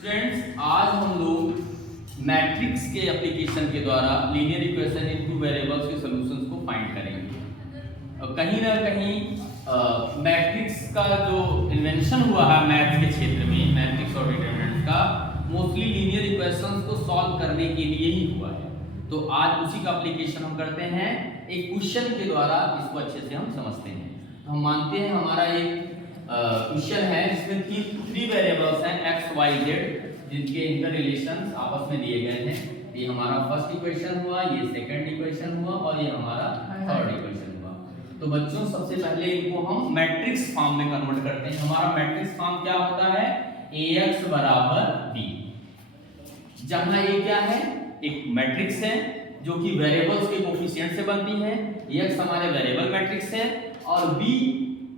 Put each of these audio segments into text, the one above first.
Students, आज हम लोग मैट्रिक्स के एप्लीकेशन के द्वारा linear equation in two variables के सॉल्यूशंस को फाइंड करेंगे। और कहीं ना कहीं मैट्रिक्स का जो इन्वेंशन हुआ है मैथ्स के क्षेत्र में, मैट्रिक्स और डिटरमिनेंट्स का, मोस्टली लीनियर इक्वेशंस को सॉल्व करने के लिए ही हुआ है। तो आज उसी का एप्लीकेशन हम करते हैं, एक क्वेश्चन के द्वारा इसको अच्छे से हम समझते हैं। तो हम मानते हैं हमारा एक क्वेश्चन है जिसमें थ्री वेरिएबल्स हैं x, y, z, जिनके इंटर रिलेशंस आपस में दिए गए हैं। ये हमारा फर्स्ट इक्वेशन हुआ, ये सेकंड इक्वेशन हुआ और ये हमारा थर्ड इक्वेशन हुआ। तो बच्चों, सबसे पहले इनको हम मैट्रिक्स फॉर्म में कन्वर्ट करते हैं। हमारा मैट्रिक्स फॉर्म क्या होता है? ax बराबर b, जहां ये क्या है, एक मैट्रिक्स है जो कि वेरिएबल्स के कोफिशिएंट से बनती है। x हमारे वेरिएबल मैट्रिक्स है और b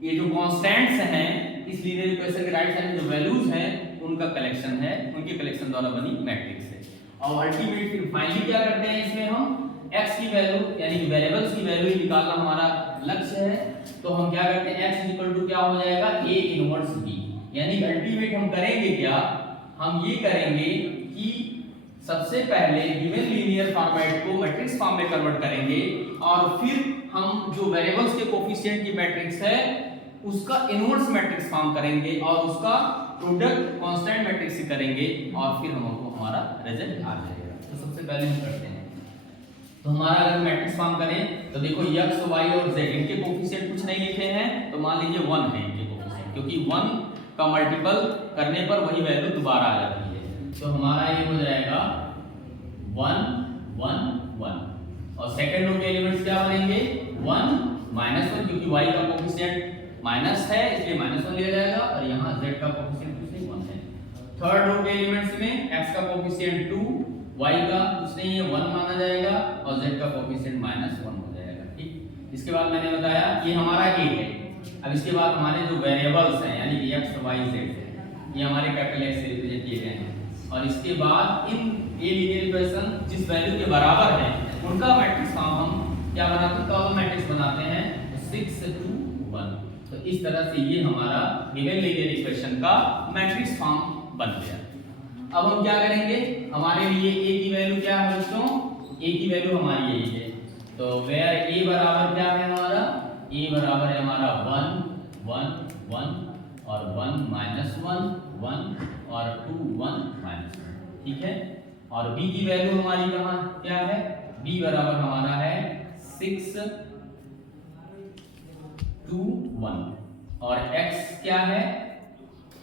ये जो कांस्टेंट्स हैं इस लीनियर इक्वेशन के राइट साइड में जो वैल्यूज हैं उनका कलेक्शन है, उनके कलेक्शन द्वारा बनी मैट्रिक्स है। और अल्टीमेट फिर फाइनली क्या करते हैं, इसमें हम x की वैल्यू यानी वेरिएबल्स की वैल्यू निकालना हमारा लक्ष्य है। तो हम क्या करते हैं, x इक्वल टू क्या हो जाएगा, a इनवर्स b। यानी अल्टीमेट हम करेंगे क्या, हम ये करेंगे कि सबसे पहले गिवन लीनियर फॉर्मेट को मैट्रिक्स फॉर्म में कन्वर्ट करेंगे और फिर हम जो वेरिएबल्स के कोफिशिएंट की मैट्रिक्स है उसका इनवर्स मैट्रिक्स फॉर्म करेंगे और उसका प्रोडक्ट कांस्टेंट मैट्रिक्स से करेंगे और फिर हमको हमारा रिजल्ट आ जाएगा। तो सबसे पहले हम करते हैं, तो हमारा अगर मैट्रिक्स फॉर्म करें तो देखो x, y और z इनके कोफिशिएंट कुछ नहीं लिखे हैं, तो मान लीजिए 1 है इनके कोफिशिएंट, क्योंकि 1 का मल्टीपल करने पर वही वैल्यू दोबारा आ जाती है। तो हमारा ये हो जाएगा 1 1 1 और सेकंड रो के एलिमेंट्स क्या बनेंगे, 1 -1, क्योंकि y का कोफिशिएंट माइनस है इसलिए -1 लिया जाएगा और यहाँ z का कोफिशिएंट कुछ नहीं 1 है। थर्ड रो के एलिमेंट्स में x का कोफिशिएंट 2, y का कुछ नहीं है 1 माना जाएगा और z का कोफिशिएंट -1 हो जाएगा। ठीक, इसके बाद मैंने बताया ये हमारा a है। अब इसके बाद हमारे जो वेरिएबल्स हैं यानी कि x, y, z ये हमारे कैपिटल X से रिप्रेजेंट किए गए हैं और इसके बाद इन a लीनियर इक्वेशन जिस वैल्यू के बराबर है उनका मैट्रिक्स फॉर्म हम क्या बनाते हैं, कॉलम मैट्रिक्स बनाते हैं 6 2 1। तो इस तरह से ये हमारा गिवन लीनियर इक्वेशन का मैट्रिक्स फॉर्म बन गया। अब हम क्या करेंगे, हमारे लिए a की वैल्यू क्या है बच्चों, a की वैल्यू हमारी यही है। तो वेयर a बराबर क्या है हमारा, a बराबर है हमारा 1 1 1 और 1 -1 1 और 2 1 -1। ठीक है, और b की वैल्यू हमारी कहाँ क्या है, b बराबर हमारा है 6 2 1 और x क्या है,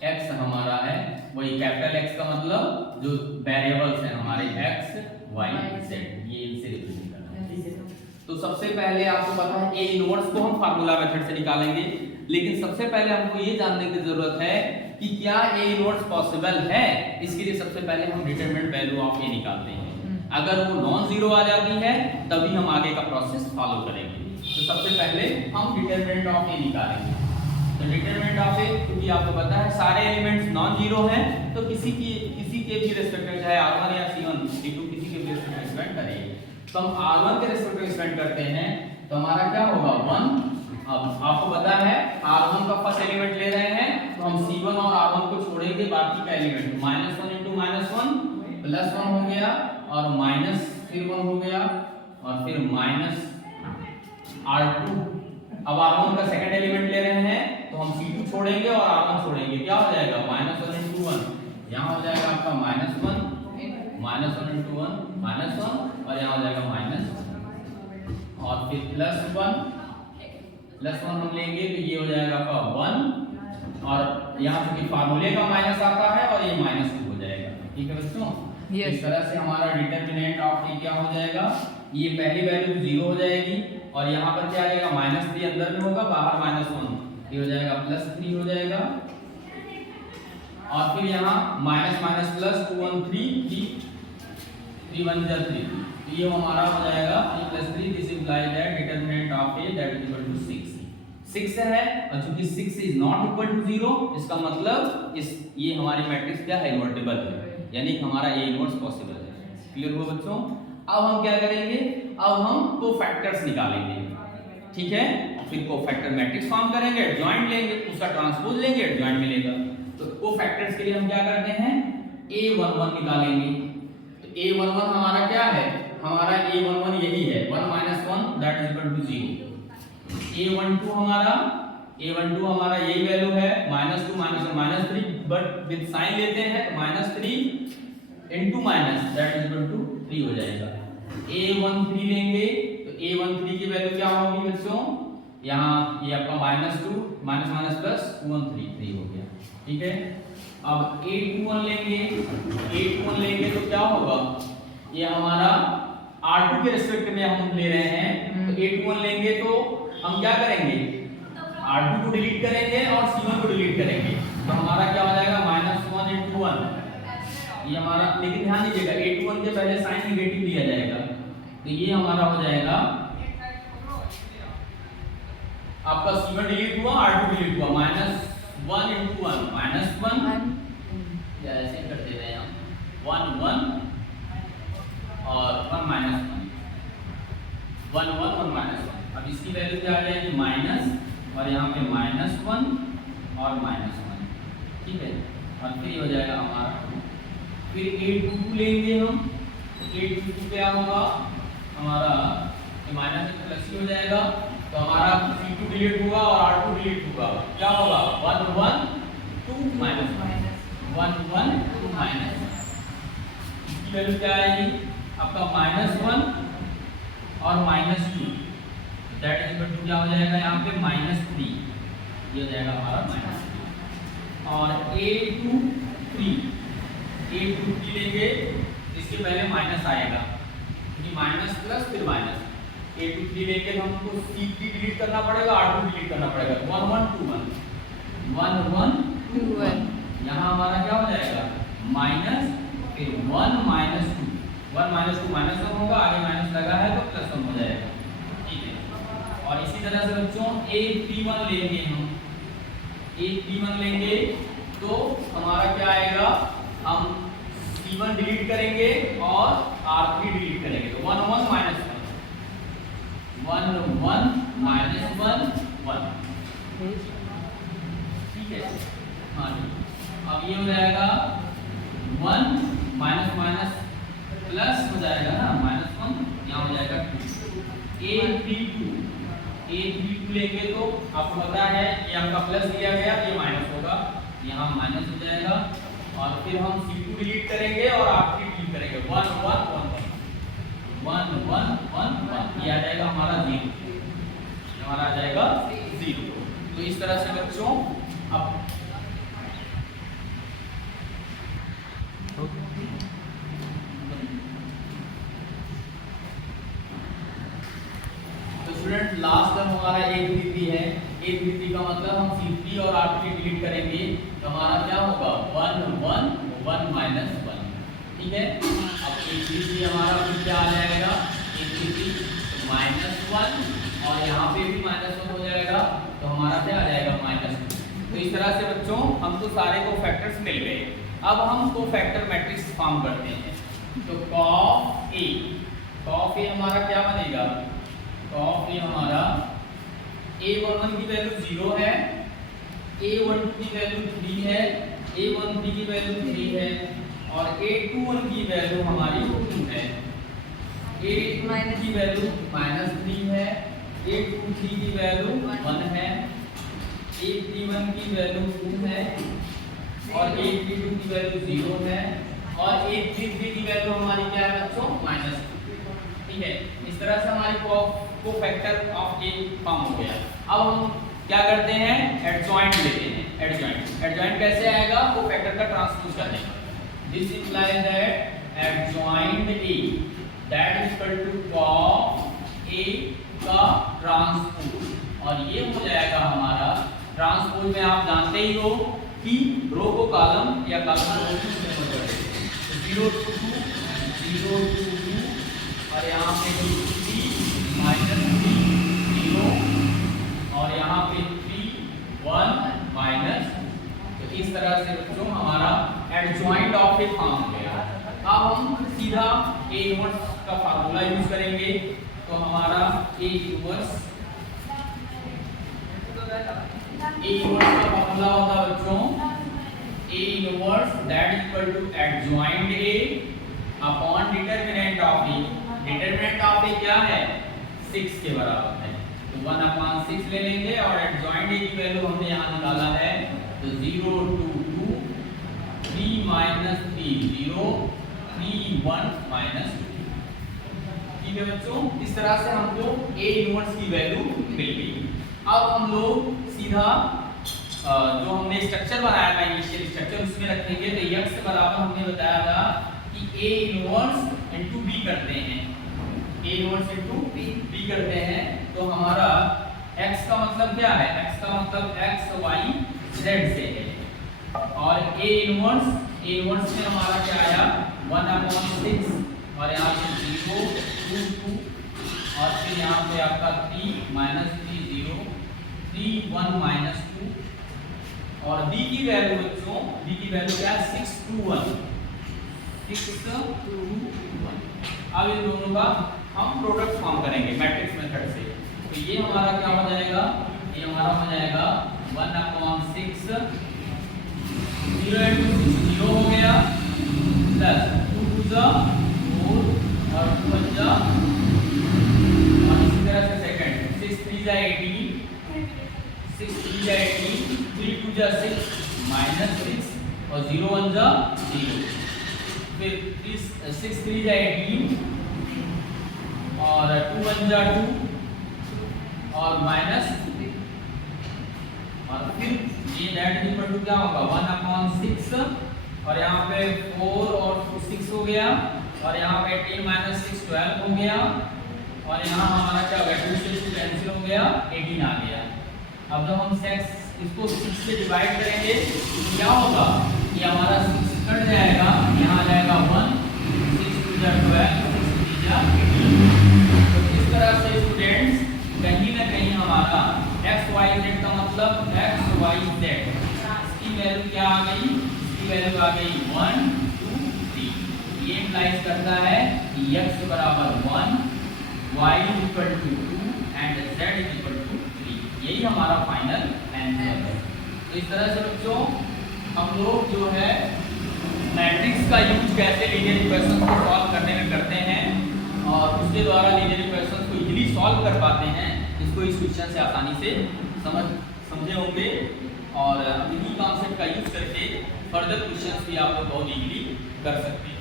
x हमारा है वही कैपिटल X का मतलब जो वेरिएबल्स हैं हमारे x y z, ये इनसे रिप्रेजेंट करना है। ठीक है, तो सबसे पहले आपको पता है a इनवर्स को हम फार्मूला मेथड से निकालेंगे, लेकिन सबसे पहले हमको ये जानने की जरूरत है कि क्या a इनवर्स पॉसिबल है। इसके लिए सबसे पहले हम डिटरमिनेंट वैल्यू ऑफ a निकालते हैं। अगर वो नॉन जीरो आ जाती है तभी हम आगे का प्रोसेस फॉलो करेंगे। तो सबसे पहले हम डिटरमिनेंट ऑफ a निकालेंगे। तो डिटरमिनेंट ऑफ a, क्योंकि आपको पता है सारे एलिमेंट्स नॉन जीरो हैं तो किसी के भी रेस्पेक्ट में, चाहे r1 या c1 c2 किसी के भी रेस्पेक्ट में स्पेंड करेंगे। तो हम r1 के रेस्पेक्ट में स्पेंड करते हैं तो हमारा क्या होगा 1। अब आपको पता है r1 का फर्स्ट एलिमेंट ले रहे हैं तो हम c1 और r1 को छोड़ेंगे, बाकी का एलिमेंट -1 * -1 +1 हो गया और फिर 1 हो गया और फिर -r2। अब r1 का सेकंड एलिमेंट ले रहे हैं तो हम c2 छोड़ेंगे और r1 छोड़ेंगे, क्या हो जाएगा -1 * 1, यहाँ हो जाएगा आपका -1 * 1 -1 और यहाँ हो जाएगा -1 और फिर +1 हम लेंगे तो ये हो जाएगा आपका 1 और यहाँ चूंकि फार्मूले का माइनस आता है और ये -2 हो जाएगा। ठीक है बच्चों, इस तरह से हमारा डिटरमिनेंट ऑफ a क्या हो जाएगा, ये पहली वैल्यू 0 हो जाएगी और यहाँ पर क्या आ जाएगा -3 अंदर में होगा, बाहर -1, ये हो जाएगा +3 हो जाएगा और फिर यहाँ -+2 1 3 3 1 जा 3, तो ये हमारा हो जाएगा 3 + 3। This implies that determinant of a that is equal to 6 है और चूंकि 6 इज नॉट इक्वल टू 0 इसका मतलब ये हमारी मैट्रिक्स क्या है, इनवर्टिबल है, यानी हमारा a इनवर्स पॉसिबल है। क्लियर हुआ बच्चों। अब हम क्या करेंगे, अब हम कोफैक्टर्स निकालेंगे। ठीक है, फिर कोफैक्टर मैट्रिक्स फॉर्म करेंगे, एडजॉइंट लेंगे, उसका ट्रांसपोज लेंगे, एडजॉइंट मिलेगा। तो कोफैक्टर्स के लिए हम क्या करते हैं, A11 निकालेंगे। तो A11 हमारा क्या है, हमारा A11 यही है 1 - 1 that is equal to 0। A12 हमारा यही वैल्यू है -2 -1 -3, बट विद साइन लेते हैं तो -3 into minus that is equal to 3 हो जाएगा। A13 लेंगे तो A13 की वैल्यू क्या होगी बच्चों, यहाँ ये आपका -2 माइनस प्लस 133 हो गया, ठीक है। अब A21 लेंगे तो क्या होगा, ये हमारा R2 के रिस्पेक्ट में हम ले रहे हैं, तो A21 लेंगे तो हम क्या करेंगे, R2 को डिलीट करेंगे और C1 को डिलीट करेंगे, तो हमारा क्या हो जाएगा -1 × 1 ये हमारा, लेकिन ध्यान दीजिएगा A21 के पहले साइन नेगेटिव लिया जाएगा, तो ये हमारा हो जाएगा आपका C1 डिलीट हुआ, R2 डिलीट हुआ, -1 × 1 -1 या ऐसे कर दे रहे हैं हम 1 1 और 1 - 1 1 1 1 -1। अब इसकी वैल्यू क्या आ जाएगी माइनस, और यहाँ पे -1 और -1, ठीक है। और फिर हो जाएगा हमारा, फिर A22 लेंगे हम, A22 क्या होगा हमारा, माइनस से प्लस ही हो जाएगा, तो हमारा C2 डिलीट होगा और R2 डिलीट होगा, क्या होगा 1 1 2 -1 1 1 2 -1। इसकी वैल्यू क्या आएगी आपका -1 और -2 दैट इज इक्वल टू क्या हो जाएगा यहाँ पे -3, ये हो जाएगा हमारा -3। और A23 लेंगे, इसके पहले माइनस आएगा, क्योंकि माइनस प्लस फिर माइनस। A23 लेंगे तो हमको C3 डिलीट करना पड़ेगा, R2 डिलीट करना पड़ेगा, 1 1 2 1 1 1 2 1। यहाँ हमारा क्या हो जाएगा माइनस, फिर 1 - 2 1 - 2 -1 होगा, आगे माइनस लगा है तो +1 हो जाएगा, ठीक है। और इसी तरह से बच्चों A31 लेंगे हम, A31 लेंगे तो हमारा क्या आएगा, हम C1 डिलीट करेंगे और R3 डिलीट करेंगे, तो 1 1 -1 1 1 -1 1, ठीक है। हाँ जी, अब ये हो जाएगा 1 प्लस हो जाएगा ना -1, यहाँ हो जाएगा 2। A32 लेंगे तो आपको पता है ये आपका प्लस दिया गया, ये माइनस होगा, यहाँ माइनस हो जाएगा, और फिर हम C2 डिलीट करेंगे और R3 डिलीट करेंगे, 1 1 1 1 1 1 1, ये आ जाएगा हमारा 0, हमारा आ जाएगा 0। तो इस तरह से बच्चों अब स्टूडेंट लास्ट टर्म हमारा A33 है। A33 का मतलब हम C3 और R3 डिलीट करेंगे, तो हमारा क्या होगा 1 1 1 -1, ठीक है। अब A33 हमारा फिर क्या आ जाएगा, A33 -1 और यहाँ पे भी -1 हो जाएगा, तो हमारा क्या आ जाएगा -2। तो इस तरह से बच्चों हमको सारे कोफैक्टर्स मिल गए। अब हम कोफैक्टर मैट्रिक्स फॉर्म करते हैं, तो कॉफ ए हमारा क्या बनेगा, कॉफ ए हमारा A11 की वैल्यू 0 है, A12 की वैल्यू 3 है, A13 की वैल्यू 3 है, और A21 की वैल्यू हमारी 2 है, A2 की वैल्यू -3 है, A23 की वैल्यू 1 है, A31 की वैल्यू 2 है, और A32 की वैल्यू 0 है, और A33 की वैल्यू हमारी क्या है बच्चों -2, ठीक है। इस तरह से हमारी कोफैक्टर ऑफ ए फॉर्म हो गया। अब हम क्या करते हैं, एडजॉइंट लेते हैं। एडजॉइंट कैसे आएगा, कोफैक्टर का ट्रांसपोज करने का। This implies that adjoint A that is equal to cof A का ट्रांसपोज, और ये हो जाएगा हमारा ट्रांसपोज में आप जानते ही हो कि रो को कॉलम या कॉलम को रो से मत कर देते, 0 2 0 2 2, और यहाँ पे 3 -3 0, और यहाँ पे 3 1 माइनस। तो इस तरह से बच्चों हमारा एडजॉइंट ऑफ ए फॉर्म हो गया। अब हम सीधा ए इनवर्स का फार्मूला यूज करेंगे, तो हमारा ए इनवर्स का फार्मूला होता है बच्चों A inverse that is equal to adjoint A upon determinant of A। Determinant of A क्या है? 6 के बराबर है, तो 1/6 ले लेंगे और एडजॉइंट A की वैल्यू हमने यहाँ निकाला है, तो 0 2 2 3 माइनस 3 0 3 1 माइनस 2। ठीक है बच्चों, इस तरह से हमको A इनवर्स की वैल्यू मिल गई। अब हम लोग सीधा जो हमने स्ट्रक्चर बनाया था इनिशियल स्ट्रक्चर उसमें रखेंगे। तो x बराबर हमने बताया था कि A इनवर्स इनटू B करते हैं, A इनवर्स इनटू B करते हैं। तो हमारा x का मतलब क्या है? x का मतलब x y z से है, और A इनवर्स में हमारा क्या आया? 1/6 और यहाँ पे 0 2 2 और फिर यहाँ पे आपका 3 माइनस 3 0 3 1 माइनस 2। और b की वैल्यू बच्चों, b की वैल्यू क्या है? 6 2 1 6 2 1। अब इन दोनों का हम प्रोडक्ट फॉर्म करेंगे मैट्रिक्स मेथड से। तो ये हमारा क्या हो जाएगा? ये हमारा हो जाएगा 1/6 0 into 6 0 हो गया, प्लस 2 2 जा 4 और 2 1 जा, और इसी तरह से सेकंड 6 3 जा 18 6 3 जा 18 3 2 जा 6 माइनस 6 और 0 1 जा 0, फिर 6 3 जा 18 और 2 1 जा 2 और माइनस, और फिर ये दैट इज इक्वल टू क्या होगा? 1/6 और यहाँ पे 4 और 6 हो गया, और यहाँ पे 18 माइनस 6 12 हो गया, और यहाँ हमारा क्या हो गया? 2 से 2 कैंसिल हो गया, 18 आ गया। अब जब हम इसको 6 से डिवाइड करेंगे तो क्या होगा? ये हमारा 6 कट जाएगा, यहाँ आ जाएगा 1 6 2 जा 12 6 3 जा 18। तो इस तरह से स्टूडेंट्स कहीं ना कहीं हमारा x y z का मतलब x y z इसकी वैल्यू क्या आ गई? इसकी वैल्यू आ गई 1 2 3। ये इम्प्लाइज करता है कि x बराबर 1 y equal to 2 and z equal to 3। यही हमारा फाइनल आंसर है। तो इस तरह से बच्चों हम लोग जो है मैट्रिक्स का यूज कैसे लीनियर इक्वेशंस को सॉल्व करने में करते हैं, और उसके द्वारा लीनियर इक्वेशंस को इजीली सॉल्व कर पाते हैं, इसको इस क्वेश्चन से आसानी से समझे होंगे। और इन्हीं कॉन्सेप्ट का यूज करके फर्दर क्वेश्चंस भी आप लोग बहुत इजीली कर सकते हैं।